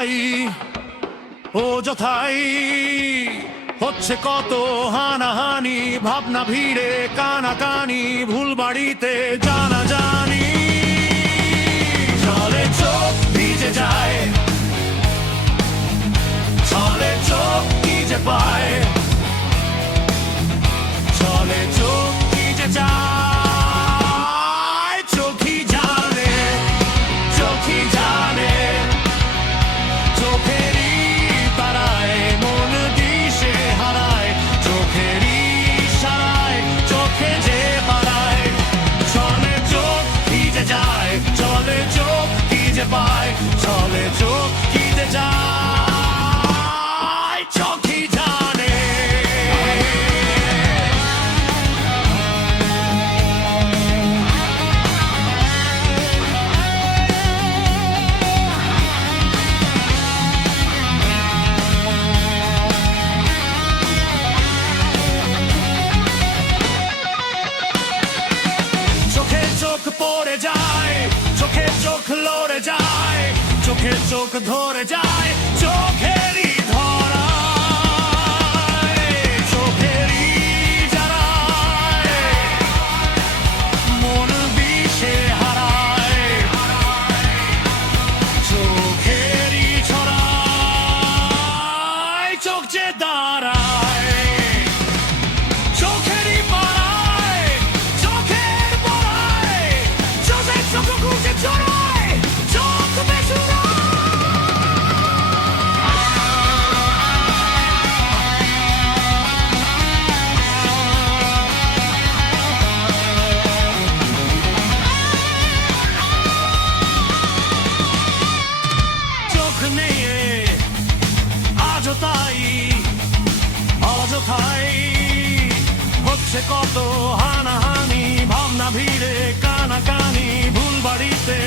অযথাই অযথাই হচ্ছে কত হানাহানি, ভাবনা ভিড়ে কানাকানি, ভুল বাড়িতে জানাজানি। চলে চোখ ভিজে যায়, চলে চোখ কি যে পায়, চলে চোখ কি যে যায়। চোখই জানে, চোখই জানে, চোখেরই তারায় মন দিশে হারায়, চোখেরই ইশারায় চোখে যে পালায়। চলে চোখ কি যে যায়, চলে চোখ কি যে পায়, চলে চোখ কি যে যায়। চোখই জানে। চোখে চোখ পড়ে যায়, চোখে চোখ লড়ে যায়, চোখে চোখ ধরে যায়, চোখেরই ধরায়, চোখেরই জারায় মন বিষে হারায়, চোখেরই ছড়ায় চোখ যে দাঁড়ায়, চোখেরই পাড়ায়, চোখের পড়ায়, চোখের চোখ ঘুরতে চড়ায়, চোখ বেসুরায়। চোখ নেই আজও তাই অযথাই হচ্ছে কত হানাহানি, ভাবনা ভিড়ে কানাকানি, ভুল বাড়িতে